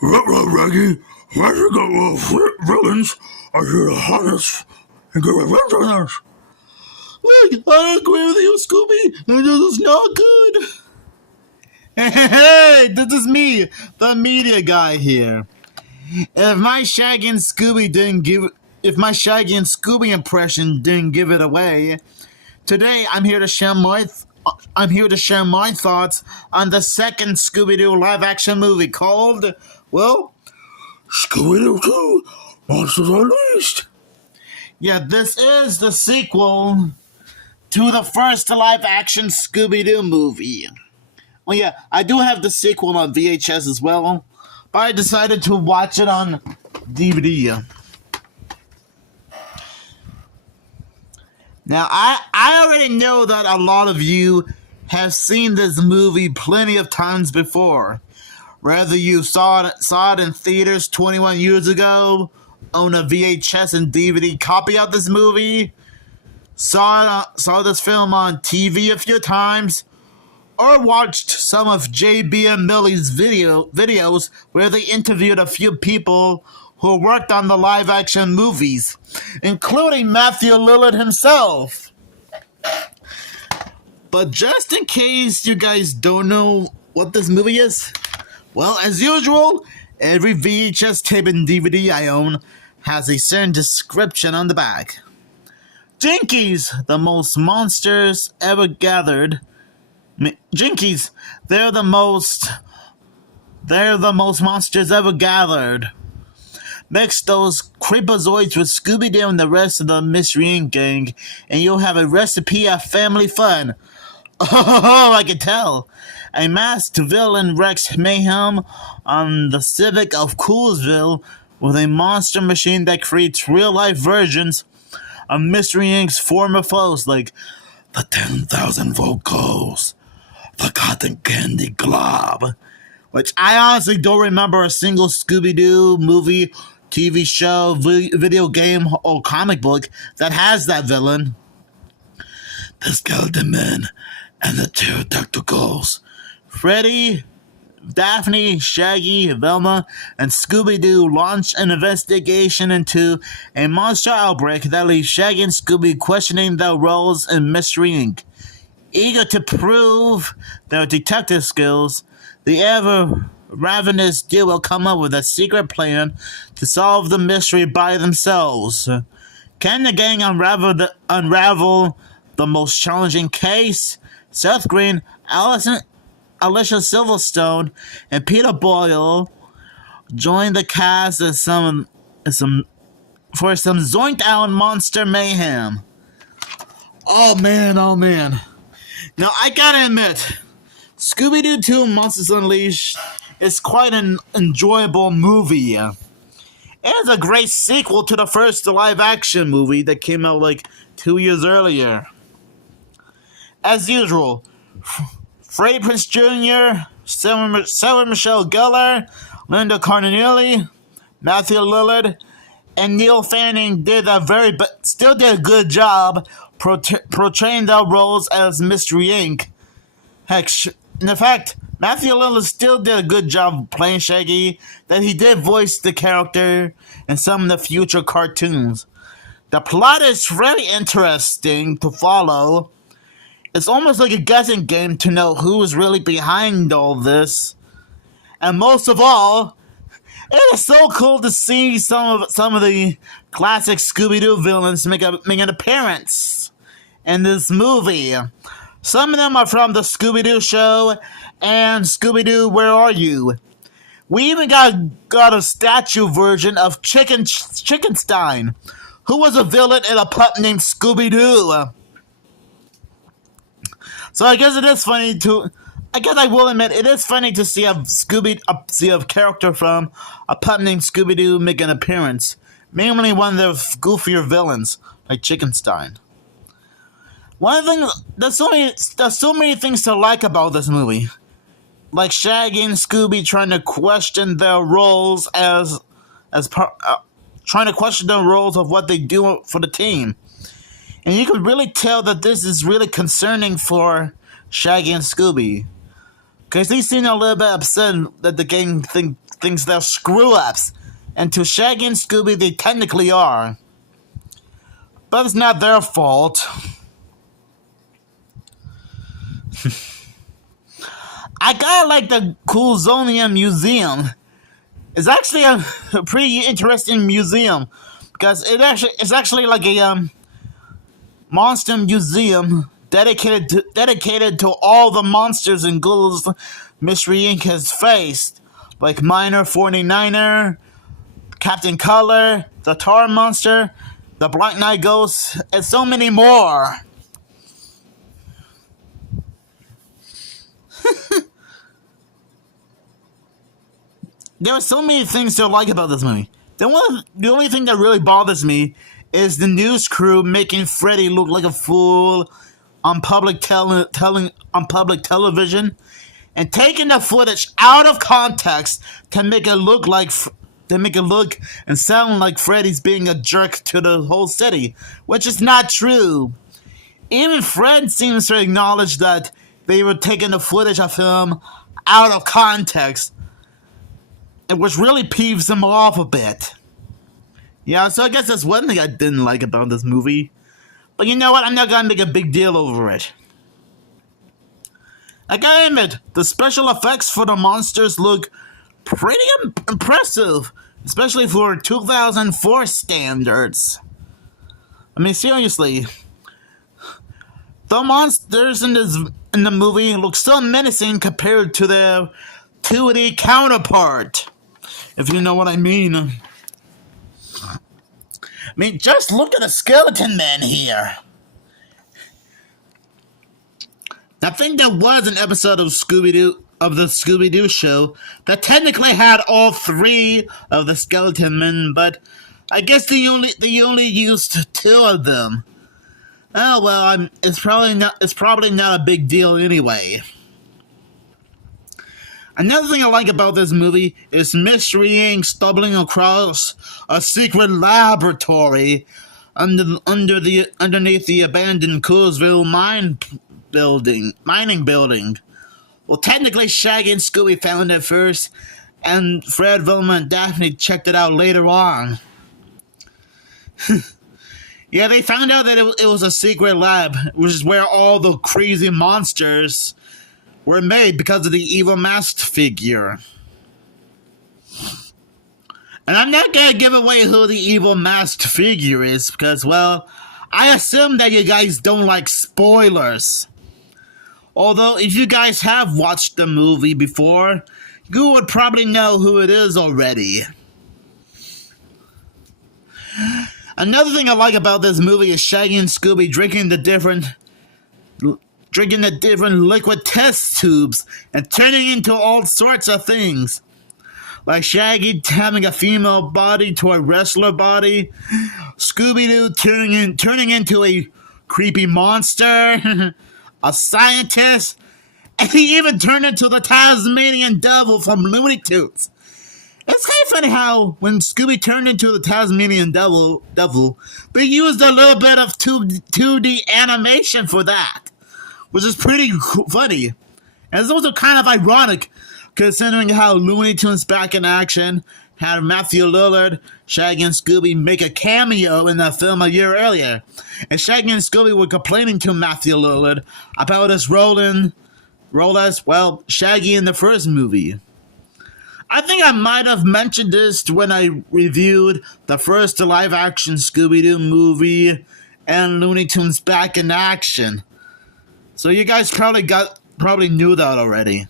Reggie, why you got villains are here to hunt us and get revenge on us? Look, I agree with you, Scooby. This is not good. Hey, this is me, the media guy here. If my Shaggy and Scooby impression didn't give it away, today I'm here to share my thoughts on the second Scooby-Doo live-action movie called, well, Scooby-Doo 2, Monsters Unleashed. yeah, this is the sequel to the first live-action Scooby-Doo movie. Well, yeah, I do have the sequel on VHS as well, but I decided to watch it on DVD. Now, I already know that a lot of you have seen this movie plenty of times before. Whether you saw it in theaters 21 years ago, own a VHS and DVD copy of this movie, saw this film on TV a few times, or watched some of JB and Millie's videos where they interviewed a few people who worked on the live-action movies, including Matthew Lillard himself. But just in case you guys don't know what this movie is, well, as usual, every VHS tape and DVD I own has a certain description on the back. Jinkies, the most monsters ever gathered. Jinkies, they're the most monsters ever gathered. Mix those creepazoids with Scooby-Doo and the rest of the Mystery Inc. gang, and you'll have a recipe of family fun. Oh, I can tell. A masked villain wreaks mayhem on the civic of Coolsville with a monster machine that creates real-life versions of Mystery Inc.'s former foes like the 10,000-volt Ghost, the Cotton Candy Glob, which I honestly don't remember a single Scooby-Doo movie, TV show, video game, or comic book that has that villain. The Skeleton Men and the Pterodactyl Ghosts. Freddy, Daphne, Shaggy, Velma, and Scooby-Doo launch an investigation into a monster outbreak that leaves Shaggy and Scooby questioning their roles in Mystery Inc. Eager to prove their detective skills, the ever-ravenous duo come up with a secret plan to solve the mystery by themselves. Can the gang unravel the most challenging case? Seth Green, Alicia Silverstone, and Peter Boyle join the cast for some zoinked out monster mayhem. Oh man, oh man. Now I gotta admit, Scooby-Doo 2 Monsters Unleashed is quite an enjoyable movie. It's a great sequel to the first live-action movie that came out like 2 years earlier. As usual, Freddie Prinze Jr., Sarah Michelle Gellar, Linda Cardellini, Matthew Lillard, and Neil Fanning still did a good job portraying their roles as Mystery Inc. Heck, in fact, Matthew Lillard still did a good job playing Shaggy, that he did voice the character in some of the future cartoons. The plot is really interesting to follow. It's almost like a guessing game to know who is really behind all this. And most of all, it is so cool to see some of the classic Scooby-Doo villains make an appearance in this movie. Some of them are from the Scooby-Doo show and Scooby-Doo Where Are You? We even got a statue version of Chickenstein, who was a villain in a pup named Scooby-Doo. So I guess I will admit, it is funny to see a character from a pup named Scooby-Doo make an appearance. Mainly one of the goofier villains, like Chickenstein. One thing, there's so many things to like about this movie. Like Shaggy and Scooby trying to question their roles trying to question their roles of what they do for the team. And you can really tell that this is really concerning for Shaggy and Scooby. Because they seem a little bit upset that the gang thinks they're screw-ups, and to Shaggy and Scooby they technically are. But it's not their fault. I kinda like the Coolzonia Museum. It's actually a pretty interesting museum because it's actually like a monster museum dedicated to all the monsters and ghouls Mystery Inc. has faced, like Miner 49er, Captain Color, the Tar Monster, the Black Knight Ghost, and so many more. There are so many things to like about this movie. The only thing that really bothers me is the news crew making Freddy look like a fool on public television and taking the footage out of context to make it look and sound like Freddy's being a jerk to the whole city, which is not true. Even Fred seems to acknowledge that they were taking the footage of him out of context, which really peeves him off a bit. Yeah, so I guess that's one thing I didn't like about this movie. But you know what? I'm not gonna make a big deal over it. I gotta admit, the special effects for the monsters look pretty impressive, especially for 2004 standards. I mean, seriously. The monsters in the movie look so menacing compared to their 2D counterpart, if you know what I mean. I mean, just look at the skeleton man here. I think there was an episode of the Scooby-Doo show that technically had all three of the skeleton men, but I guess they only used two of them. Oh well, it's probably not a big deal anyway. Another thing I like about this movie is Mystery Inc. stumbling across a secret laboratory underneath the abandoned Coolsville mining building. Well, technically, Shaggy and Scooby found it first, and Fred, Velma, and Daphne checked it out later on. Yeah, they found out that it was a secret lab, which is where all the crazy monsters were made because of the evil masked figure. And I'm not gonna give away who the evil masked figure is because, well, I assume that you guys don't like spoilers. Although, if you guys have watched the movie before, you would probably know who it is already. Another thing I like about this movie is Shaggy and Scooby drinking the different liquid test tubes and turning into all sorts of things. Like Shaggy having a female body to a wrestler body, Scooby-Doo turning into a creepy monster, a scientist, and he even turned into the Tasmanian Devil from Looney Tunes. It's kind of funny how when Scooby turned into the Tasmanian Devil, they used a little bit of 2D animation for that, which is pretty funny. And it's also kind of ironic, considering how Looney Tunes Back in Action had Matthew Lillard, Shaggy and Scooby make a cameo in that film a year earlier. And Shaggy and Scooby were complaining to Matthew Lillard about his role as, well, Shaggy in the first movie. I think I might have mentioned this when I reviewed the first live-action Scooby-Doo movie and Looney Tunes Back in Action. So you guys probably knew that already.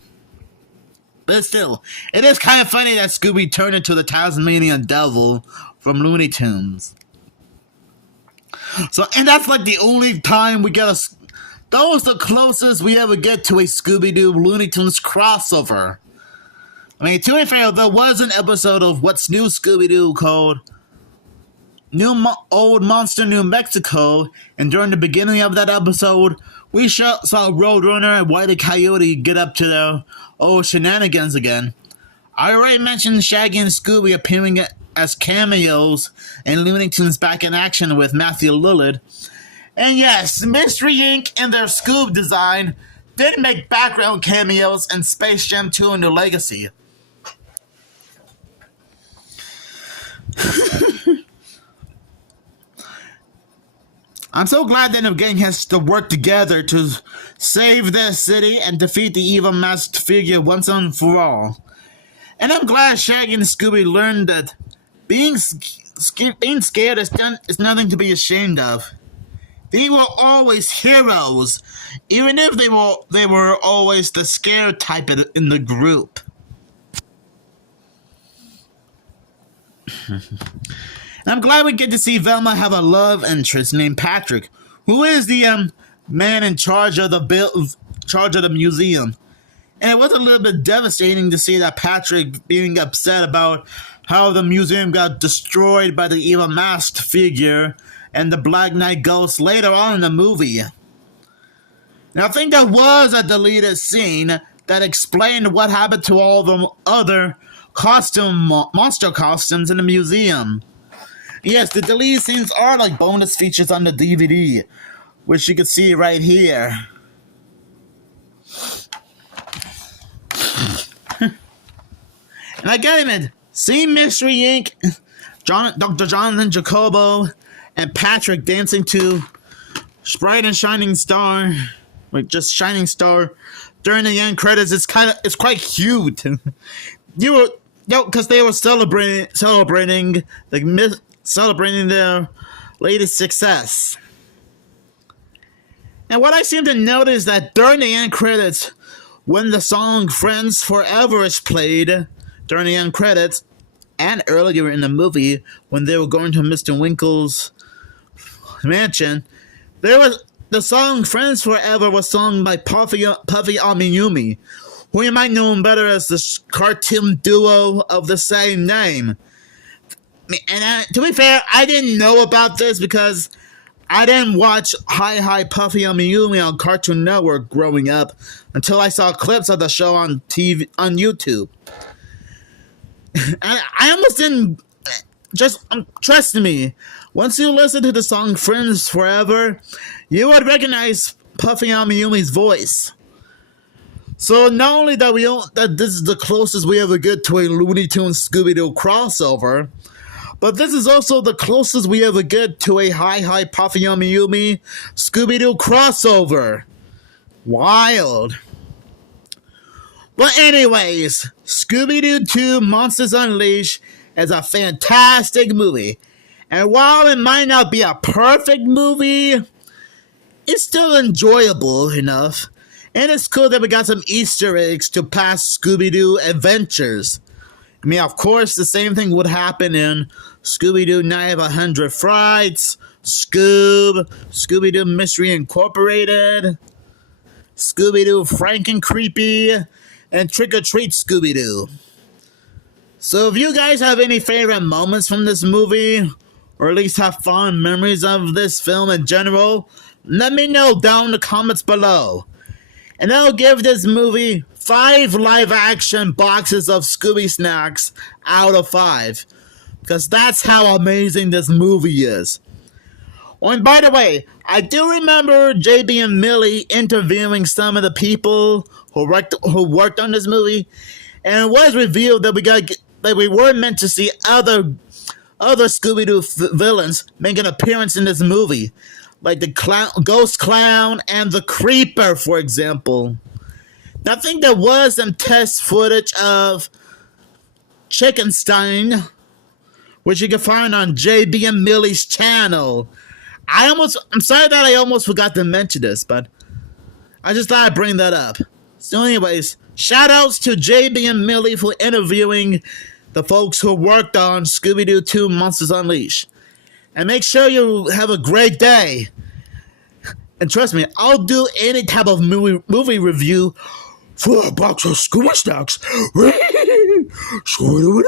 But still, it is kind of funny that Scooby turned into the Tasmanian Devil from Looney Tunes. So, and that's like the only time we get that was the closest we ever get to a Scooby-Doo Looney Tunes crossover. I mean, to be fair, there was an episode of What's New Scooby-Doo called Old Monster New Mexico, and during the beginning of that episode, we saw Roadrunner and Wile E. Coyote get up to their old shenanigans again. I already mentioned Shaggy and Scooby appearing as cameos in Looney Tunes Back in Action with Matthew Lillard. And yes, Mystery Inc. and their Scoob design did make background cameos in Space Jam 2 and the Legacy. I'm so glad that the gang has to work together to save their city and defeat the evil masked figure once and for all. And I'm glad Shaggy and Scooby learned that being scared is nothing to be ashamed of. They were always heroes, even if they were always the scared type in the group. And I'm glad we get to see Velma have a love interest named Patrick, who is the man in charge of the museum. And it was a little bit devastating to see that Patrick being upset about how the museum got destroyed by the evil masked figure and the Black Knight ghost later on in the movie. Now, I think there was a deleted scene that explained what happened to all the other monster costumes in the museum. Yes, the deleted scenes are like bonus features on the DVD, which you can see right here. And I gotta admit, seeing Mystery Inc., Dr. Jonathan Jacobo, and Patrick dancing to Sprite and Shining Star, like just Shining Star, during the end credits, it's quite cute. Because they were celebrating their latest success. And what I seem to notice that during the end credits, when the song "Friends Forever" is played during the end credits, and earlier in the movie when they were going to Mr. Winkle's mansion, the song "Friends Forever" was sung by Puffy Amiyumi, who you might know him better as the cartoon duo of the same name. And to be fair, I didn't know about this because I didn't watch Hi Puffy Amiyumi on Cartoon Network growing up until I saw clips of the show on TV on YouTube. I almost didn't. Trust me, once you listen to the song "Friends Forever," you would recognize Puffy Amiyumi's voice. So not only that this is the closest we ever get to a Looney Tunes Scooby-Doo crossover, but this is also the closest we ever get to a Hi Puffy Amiyumi Scooby-Doo crossover. Wild. But anyways, Scooby-Doo 2 Monsters Unleashed is a fantastic movie. And while it might not be a perfect movie, it's still enjoyable enough. And it's cool that we got some Easter eggs to past Scooby-Doo adventures. I mean, of course, the same thing would happen in Scooby-Doo Night of 100 Frights, Scooby-Doo Mystery Incorporated, Scooby-Doo Franken Creepy, and Trick or Treat Scooby-Doo. So if you guys have any favorite moments from this movie, or at least have fond memories of this film in general, let me know down in the comments below. And I'll give this movie 5 live-action boxes of Scooby-Snacks out of 5. Because that's how amazing this movie is. Oh, and by the way, I do remember JB and Millie interviewing some of the people who worked on this movie. And it was revealed that we were meant to see other Scooby-Doo villains make an appearance in this movie. Like the Ghost Clown and the Creeper, for example. Now, I think there was some test footage of Chickenstein, which you can find on JB and Millie's channel. I'm sorry that I almost forgot to mention this, but I just thought I'd bring that up. So anyways, shoutouts to JB and Millie for interviewing the folks who worked on Scooby-Doo 2 Monsters Unleashed. And make sure you have a great day. And trust me, I'll do any type of movie review for a box of Scooby Snacks. Scooby-Doo.